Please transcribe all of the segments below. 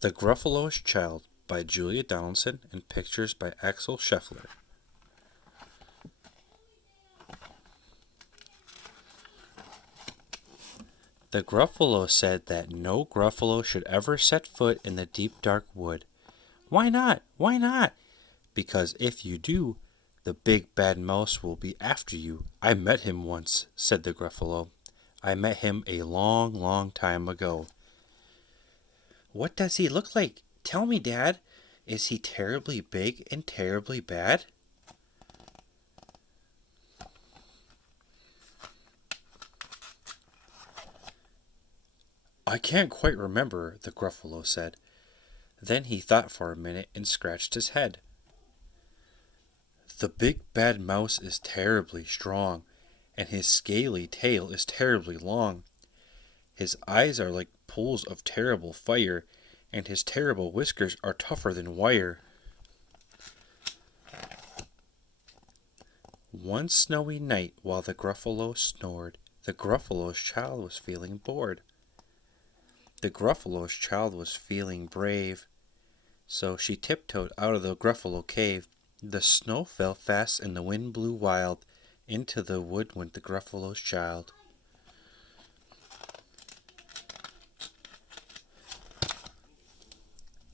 The Gruffalo's Child by Julia Donaldson and pictures by Axel Scheffler. The Gruffalo said that no Gruffalo should ever set foot in the deep dark wood. Why not? Why not? Because if you do, the big bad mouse will be after you. I met him once, said the Gruffalo. I met him a long, long time ago. What does he look like? Tell me, Dad. Is he terribly big and terribly bad? I can't quite remember, the Gruffalo said. Then he thought for a minute and scratched his head. The big bad mouse is terribly strong, and his scaly tail is terribly long. His eyes are like pools of terrible fire, and his terrible whiskers are tougher than wire. One snowy night, while the Gruffalo snored, the Gruffalo's child was feeling bored. The Gruffalo's child was feeling brave, so she tiptoed out of the Gruffalo cave. The snow fell fast and the wind blew wild. Into the wood went the Gruffalo's child.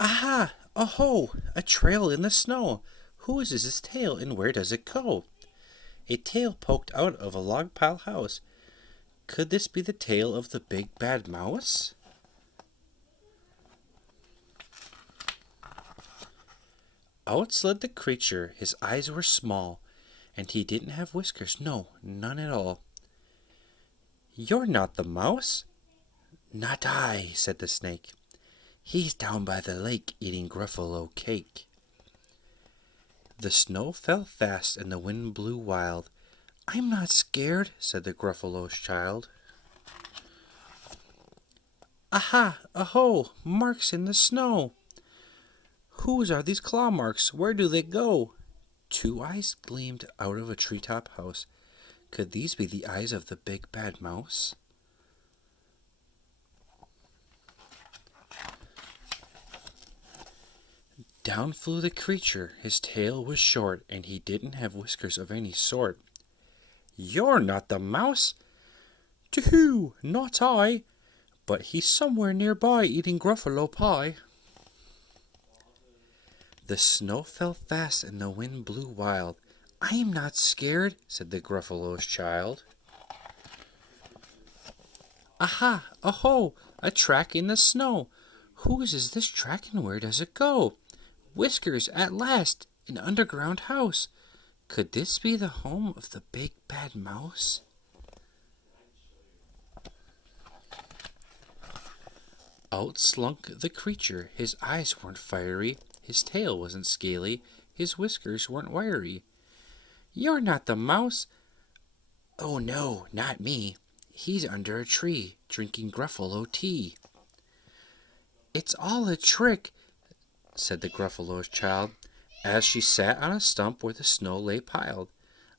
Aha! Oh-ho! A trail in the snow! Whose is this tail and where does it go? A tail poked out of a log pile house. Could this be the tail of the big bad mouse? Out slid the creature. His eyes were small, and he didn't have whiskers. No, none at all. You're not the mouse? Not I, said the snake. He's down by the lake eating Gruffalo cake. The snow fell fast and the wind blew wild. I'm not scared, said the Gruffalo's child. Aha! Aho! Marks in the snow! Whose are these claw marks? Where do they go? Two eyes gleamed out of a treetop house. Could these be the eyes of the big bad mouse? Down flew the creature. His tail was short, and he didn't have whiskers of any sort. You're not the mouse? Too-hoo, not I. But he's somewhere nearby eating Gruffalo pie. The snow fell fast and the wind blew wild. I'm not scared, said the Gruffalo's child. Aha! Aho! A track in the snow. Whose is this track and where does it go? Whiskers, at last! An underground house. Could this be the home of the big bad mouse? Out slunk the creature. His eyes weren't fiery. His tail wasn't scaly. His whiskers weren't wiry. You're not the mouse? Oh no, not me. He's under a tree, drinking Gruffalo tea. It's all a trick, said the Gruffalo's child, as she sat on a stump where the snow lay piled.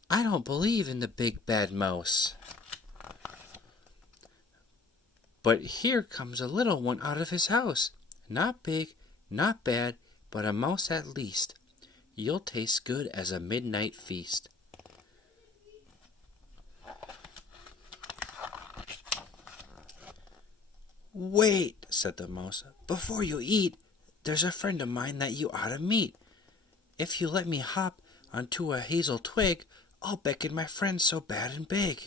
I don't believe in the big bad mouse. But here comes a little one out of his house. Not big, not bad, but a mouse at least. You'll taste good as a midnight feast. Wait, said the mouse, before you eat, there's a friend of mine that you ought to meet. If you let me hop onto a hazel twig, I'll beckon my friend so bad and big.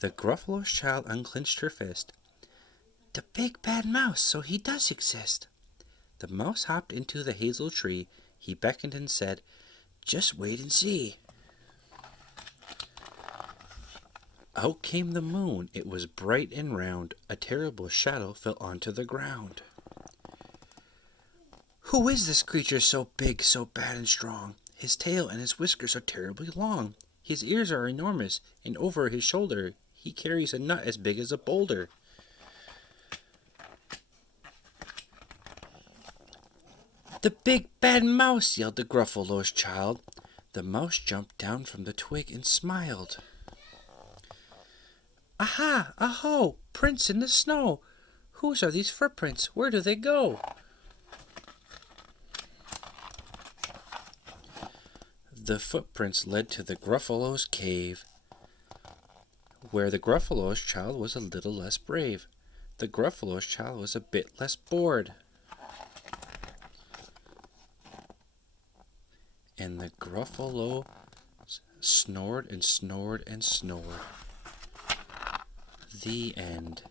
The Gruffalo's child unclinched her fist. The big bad mouse, so he does exist. The mouse hopped into the hazel tree. He beckoned and said, just wait and see. Out came the moon. It was bright and round. A terrible shadow fell onto the ground. Who is this creature so big, so bad and strong? His tail and his whiskers are terribly long. His ears are enormous, and over his shoulder he carries a nut as big as a boulder. The big bad mouse, yelled the Gruffalo's child. The mouse jumped down from the twig and smiled. Aha! Aho! Prince in the snow! Whose are these footprints? Where do they go? The footprints led to the Gruffalo's cave, where the Gruffalo's child was a little less brave. The Gruffalo's child was a bit less bored. And the Gruffalo snored and snored and snored. The end.